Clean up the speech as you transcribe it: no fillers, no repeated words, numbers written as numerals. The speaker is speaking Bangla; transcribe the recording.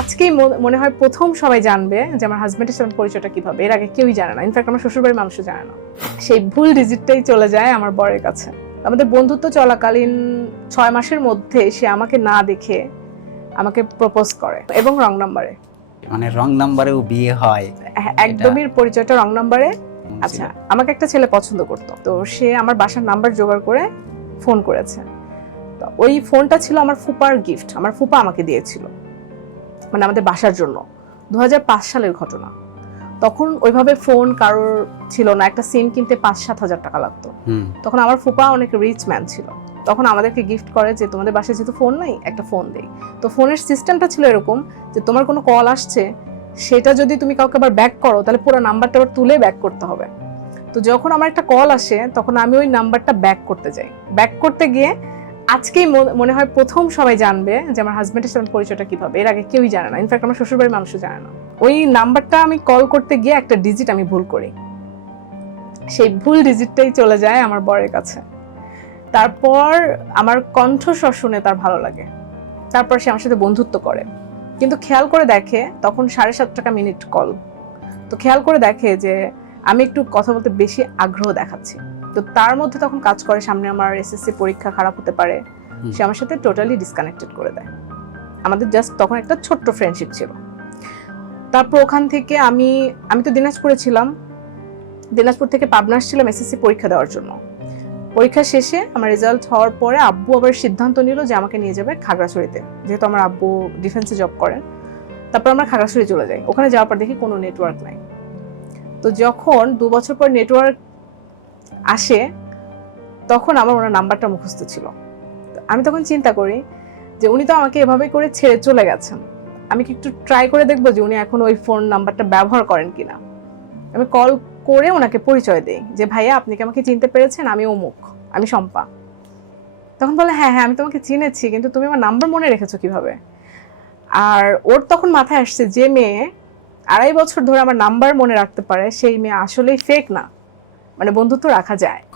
আজকেই মনে হয় প্রথম সবাই জানবে যে আমার হাজবেন্ডের সাথে পরিচয়টা কিভাবে। এর আগে কেউই জানে না, ইনফ্যাক্ট আমার শ্বশুরবাড়ির মানুষও জানে না। সেই ভুল ডিজিটটাই চলে যায় আমার বরের কাছে। আমাদের বন্ধুত্ব চলাকালীন 6 মাসের মধ্যে সে আমাকে না দেখে আমাকে প্রপোজ করে এবং রং নাম্বারে। মানে রং নাম্বারেও বিয়ে হয়? একদমই পরিচয়টা রং নাম্বারে। আচ্ছা, আমাকে একটা ছেলে পছন্দ করতো, তো সে আমার বাসার নাম্বার জোগাড় করে ফোন করেছে। তো ওই ফোনটা ছিল আমার ফুপার গিফট, আমার ফুপা আমাকে দিয়েছিল, মানে আমাদের বাসার জন্য। 2005 সালের ঘটনা। তখন ওইভাবে ফোন কারোর ছিল না, একটা সিম কিনতে 5-7 হাজার টাকা লাগতো। তখন আমার ফুপা অনেক রিচ ম্যান ছিল, তখন আমাদেরকে গিফট করে যে তোমাদের বাসায় যেহেতু ফোন নাই একটা ফোন দেই। তো ফোনের সিস্টেমটা ছিল এরকম যে তোমার কোনো কল আসছে, সেটা যদি তুমি কাউকে আবার ব্যাক করো তাহলে পুরো নাম্বারটা আবার তুলে ব্যাক করতে হবে। তো যখন আমার একটা কল আসে তখন আমি ওই নাম্বারটা ব্যাক করতে যাই। ব্যাক করতে গিয়ে আজকেই মনে হয় প্রথম সবাই জানবে যে আমার হাজবেন্ডের সাথে পরিচয়টা কিভাবে। এর আগে কেউই জানে না, ইনফ্যাক্ট আমার শ্বশুরবাড়ির মানুষও জানে না। ওই নাম্বারটা আমি কল করতে গিয়ে একটা ডিজিট আমি ভুল করি, সেই ভুল ডিজিটটাই চলে যায় আমার বরের কাছে। তারপর আমার কণ্ঠস্বর শুনে তার ভালো লাগে, তারপর সে আমার সাথে বন্ধুত্ব করে। কিন্তু খেয়াল করে দেখে তখন 7.5 টাকা মিনিট কল, তো খেয়াল করে দেখে যে আমি একটু কথা বলতে বেশি আগ্রহ দেখাচ্ছি। তো তার মধ্যে তখন কাজ করে সামনে আমার এসএসসি পরীক্ষা খারাপ হতে পারে, সে আমার সাথে টোটালি ডিসকানেক্টেড করে দেয়। আমাদের জাস্ট তখন একটা ছোট্ট ফ্রেন্ডশিপ ছিল। তারপর ওখান থেকে আমি তো দিনাজপুরে ছিলাম, দিনাজপুর থেকে পাবনা আসছিলাম এসএসসি পরীক্ষা দেওয়ার জন্য। পরীক্ষা শেষে আমার রেজাল্ট হওয়ার পরে আব্বু আবার সিদ্ধান্ত নিল যে আমাকে নিয়ে যাবে খাগড়াছড়িতে, যেহেতু আমার আব্বু ডিফেন্সে জব করেন। তারপর আমরা খাগড়াছড়ি চলে যাই। ওখানে যাওয়ার পর দেখি কোনো নেটওয়ার্ক নাই। তো যখন 2 বছর পর নেটওয়ার্ক আসে তখন আমার ওনার নাম্বারটা মুখস্থ ছিল। আমি তখন চিন্তা করি যে উনি তো আমাকে এভাবে করে ছেড়ে চলে গেছেন, আমি কি একটু ট্রাই করে দেখবো যে উনি এখন ওই ফোন নাম্বারটা ব্যবহার করেন কিনা। আমি কল করে ওনাকে পরিচয় দেই যে ভাইয়া আপনি কি আমাকে চিনতে পেরেছেন, আমি অমুক, আমি শম্পা। তখন বলে হ্যাঁ হ্যাঁ আমি তোমাকে চিনেছি, কিন্তু তুমি আমার নাম্বার মনে রেখেছো কিভাবে। আর ওর তখন মাথায় আসছে যে মেয়ে 2.5 বছর ধরে আমার নাম্বার মনে রাখতে পারে সেই মেয়ে আসলেই ফেক না, মানে বন্ধুত্ব রাখা যায়।